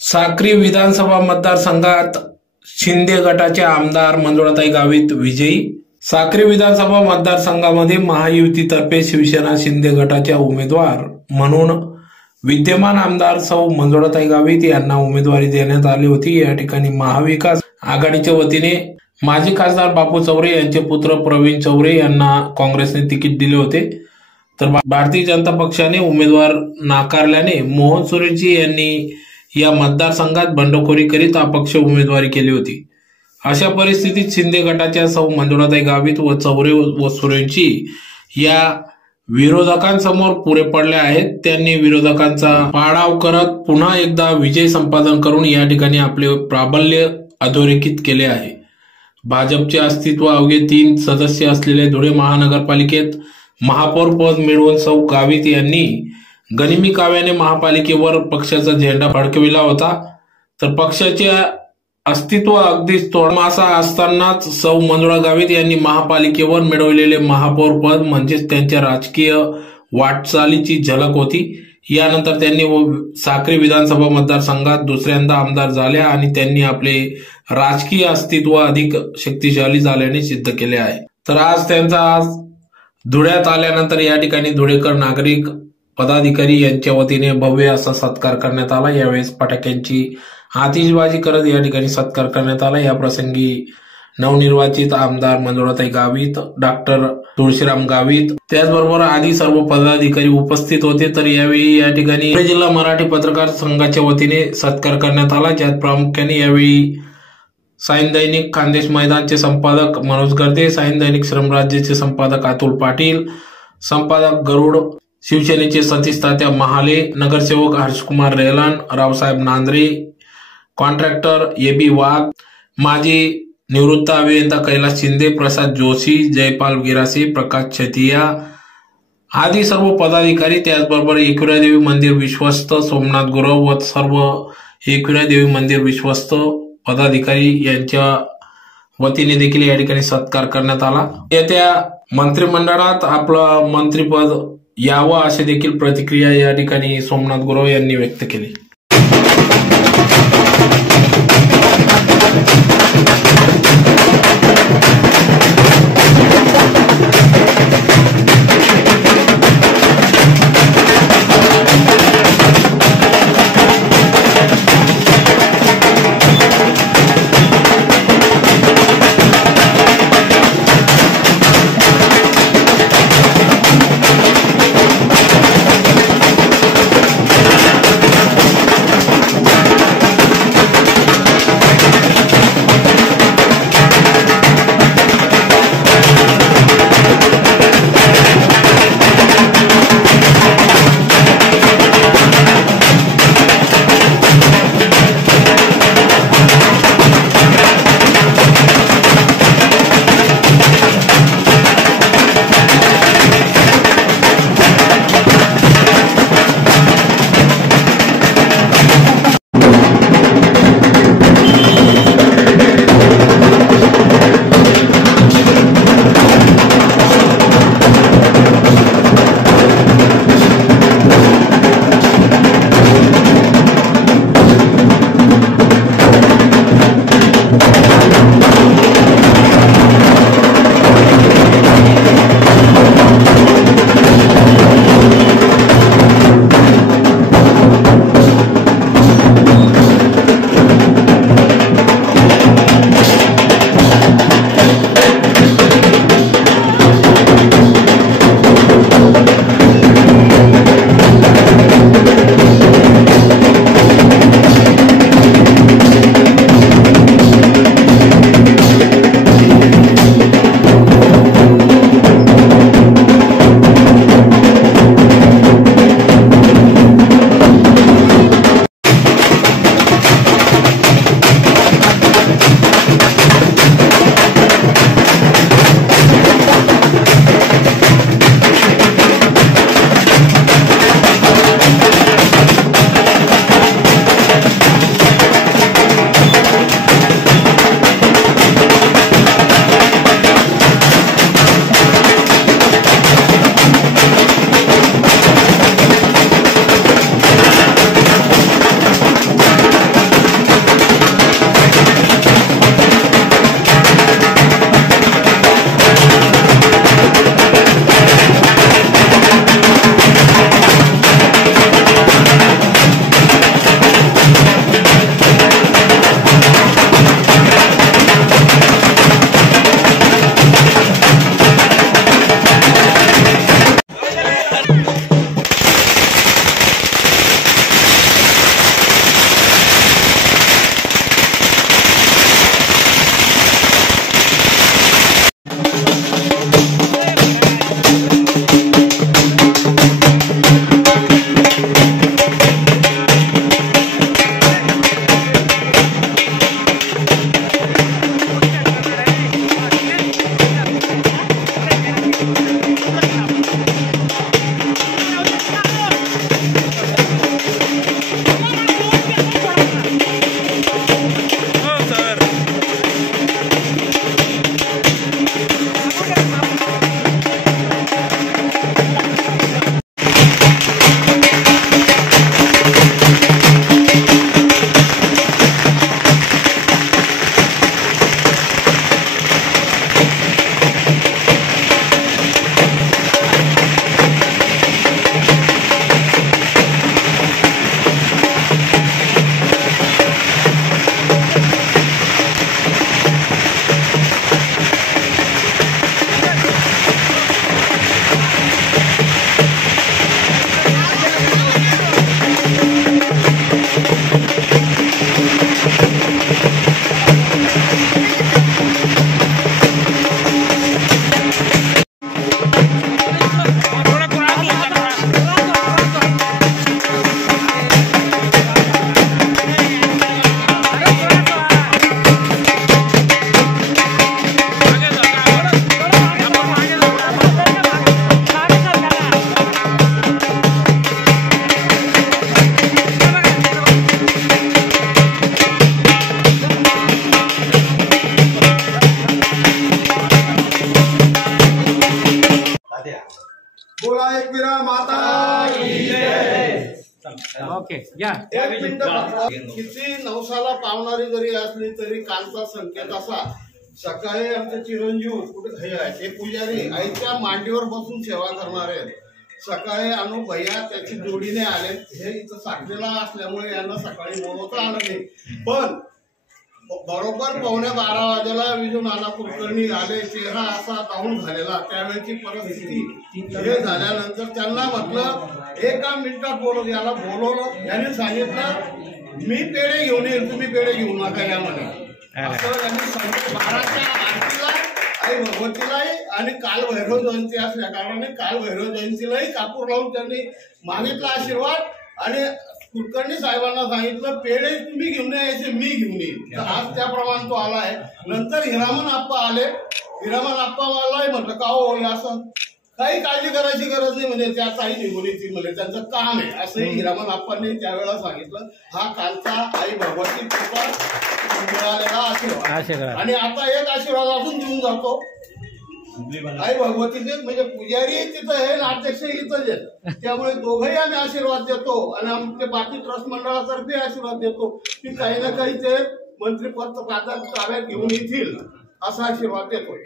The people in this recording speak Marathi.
साक्री विधानसभा मतदारसंघात शिंदे गटाचे आमदार मंजुळाताई गावित विजयी। साक्री विधानसभा मतदारसंघामध्ये महायुतीतर्फे शिवसेना शिंदे गटाच्या उमेदवार म्हणून विद्यमान आमदार सौ मंजुळाताई गावित यांना उमेदवारी देण्यात आली होती। या ठिकाणी महाविकास आघाडीच्या वतीने माजी खासदार बापू चौरे यांचे पुत्र प्रवीण चौरे यांना काँग्रेसने तिकीट दिले होते, तर भारतीय जनता पक्षाने उमेदवार नाकारल्याने मोहन सुरेंची यांनी या मतदारसंघात बंडखोरी करीत अपक्ष उमेदवारी केली होती। अशा परिस्थितीत शिंदे गटाच्या सौ मंजुळाताई गावित व चौरे व सुरेंची या विरोधकांसमोर पुरे पडले आहेत। त्यांनी विरोधकांचा पाडाव करत पुन्हा एकदा विजय संपादन करून या ठिकाणी आपले प्राबल्य अधोरेखित केले आहे। भाजपचे अस्तित्व अवघे 3 सदस्य असलेले धुळे महानगरपालिकेत महापौर पद मिळवून सौ गावित यांनी गनिमी काव्याने महापालिकेवर पक्षाचा झेंडा फडकविला होता, तर पक्षाचे अस्तित्व अगदीच तोडमासा असतानाच सौ मंजुळा गावित यांनी महापालिकेवर मिळवलेले महापौर पद म्हणजेच त्यांच्या राजकीय वाटचालीची झलक होती। यानंतर त्यांनी साक्री विधानसभा मतदारसंघात दुसऱ्यांदा आमदार झाले आणि त्यांनी आपले राजकीय अस्तित्व अधिक शक्तिशाली झाल्याने सिद्ध केले आहे। तर आज त्यांचा धुळ्यात आल्यानंतर या ठिकाणी धुळेकर नागरिक पदाधिकारी यांच्या वतीने भव्य असा सत्कार करण्यात आला। यावेळेस फटाक्यांची आतिषबाजी करत या ठिकाणी सत्कार करण्यात आला। या प्रसंगी नवनिर्वाचित आमदार मंजुळाताई गावित, डॉक्टर तुळशीराम गावित त्याचबरोबर आदी सर्व पदाधिकारी उपस्थित होते। तर यावेळी या ठिकाणी पुणे जिल्हा मराठी पत्रकार संघाच्या वतीने सत्कार करण्यात आला, ज्यात प्रामुख्याने यावेळी सायन दैनिक खानदेश मैदानचे संपादक मनोज गर्दे, सायन दैनिक श्रमराज्यचे संपादक अतुल पाटील, संपादक गरुड, शिवसेनेचे सतीश तात्या महाले, नगरसेवक हर्षकुमार रेलान, रावसाहेब नांद्रे, कॉन्ट्रॅक्टर एबी वाघ, माजी निवृत्त अभियंता कैलास शिंदे, प्रसाद जोशी, जयपाल गिरासे, प्रकाश छतिया आदी सर्व पदाधिकारी, त्याचबरोबर एकविरा देवी मंदिर विश्वस्त सोमनाथ गुरव व सर्व एकविरा देवी मंदिर विश्वस्त पदाधिकारी यांच्या वतीने देखील या ठिकाणी सत्कार करण्यात आला। येत्या मंत्रिमंडळात आपलं मंत्रिपद यावं अशी देखील प्रतिक्रिया या ठिकाणी सोमनाथ गुरव यांनी व्यक्त केली। ओके या एक मिनिट बघा. किती नवसाला पावणारी जरी असली तरी कालचा संकेत असा. सकाळी आमचे चिरंजीव कुठे हे आहे ते पुजारी आईच्या मांडीवर बसून सेवा करणारे आहेत. सकाळी अनु भैया त्याची जोडीने आले. हे इथं साखरेला असल्यामुळे यांना सकाळी बोलवता आलं नाही. पण बरोबर 11:15 वाजेला विजू नाना कुलकर्णी आले. चेहरा असा डाऊन झालेला. त्यावेळेची परिस्थिती हे झाल्यानंतर त्यांना म्हटलं एका मिनिटात बोलवलं. याला बोलवलं. याने सांगितलं मी पेढे घेऊन येईल, तुम्ही पेढे घेऊ नका या म्हणे. असं त्यांनी सांगितलं. 12च्या आरतीला आई भगवतीलाही आणि काल भैरव जयंती असल्या कारणाने काल भैरव जयंतीलाही कापूर लावून त्यांनी मागितला आशीर्वाद. आणि कुलकर्णी साहेबांना सांगितलं पेढे तुम्ही घेऊन यायचे, मी घेऊन येईल. आज त्याप्रमाणे तो आलाय. नंतर हिरामन आप्पा आले. हिरामन आप्पालाही म्हटलं का हो असं काही काळजी करायची गरज नाही, म्हणजे त्या ताई निघून येतील, म्हणजे त्यांचं काम आहे असंही हिरामन आप्पांनी त्यावेळेला सांगितलं. हा कालचा आई भगवती कृपा मिळालेला आशीर्वाद. आणि आता एक आशीर्वाद अजून देऊन जातो. आई भगवतीचे म्हणजे पुजारी तिथं आहे आणि अध्यक्ष इथंच आहेत. त्यामुळे दोघंही आम्ही आशीर्वाद देतो आणि आमचे बाकी ट्रस्ट मंडळातर्फे आशीर्वाद देतो की काही ना काही ते मंत्रिपद ताब्यात घेऊन येतील असा आशीर्वाद देतो.